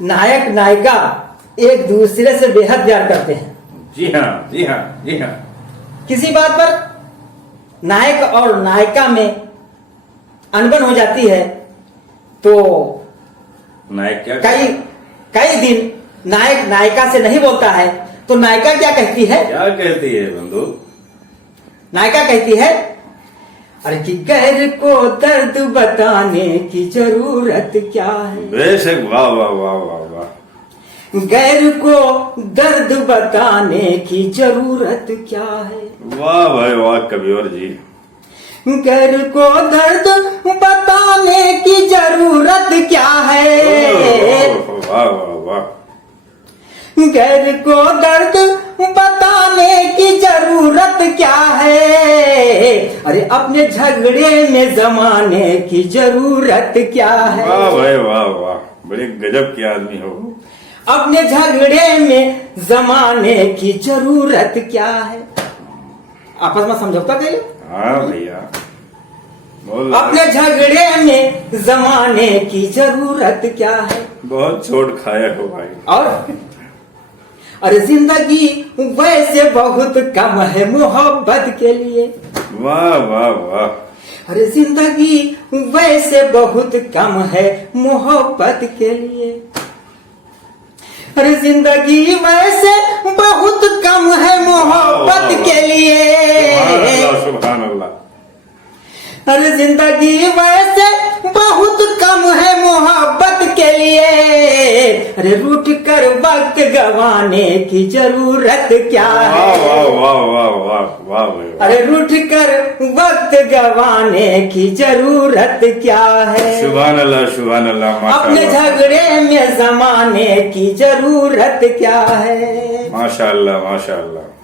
नायक नायिका एक दूसरे से बेहद प्यार करते हैं। जी हाँ, जी हाँ, जी हाँ। किसी बात पर नायक और नायिका में अनबन हो जाती है तो नायक क्या कई दिन नायक नायिका से नहीं बोलता है तो नायिका क्या कहती है? क्या कहती है बंधु? नायिका कहती है, अरे कि गैर को दर्द बताने की जरूरत क्या है। बेशक, वाह वाह वाह वाह वाह। गैर को दर्द बताने की जरूरत क्या है। वाह भाई वाह कबीर जी। गैर को दर्द बताने की जरूरत क्या है। वाह वाह वाह। गैर को दर्द बताने की जरूरत क्या है। अरे अपने झगड़े में जमाने की जरूरत क्या है। वाह भाई वाह वाह, बड़े गजब के आदमी हो। अपने झगड़े में जमाने की जरूरत क्या है। आपस में समझौता करिए। हाँ भैया बोल। अपने झगड़े में जमाने की जरूरत क्या है। बहुत छोट खाया हो भाई। और अरे जिंदगी वैसे बहुत कम है मोहब्बत के लिए। वाह वाह वाह। अरे जिंदगी वैसे बहुत कम है मोहब्बत के लिए। अरे जिंदगी वैसे बहुत कम है मोहब्बत के लिए। सुभान अल्लाह। अरे जिंदगी वैसे बहुत कम है मोहब्बत के लिए। अरे रूठ कर वक्त गवाने की जरूरत क्या है। वाह वाह वाह वाह वाह वाह। अरे रूठ कर वक्त गवाने की जरूरत क्या है। सुभान अल्लाह सुभान अल्लाह। अपने झगड़े में जमाने की जरूरत क्या है। माशाअल्लाह माशाअल्लाह।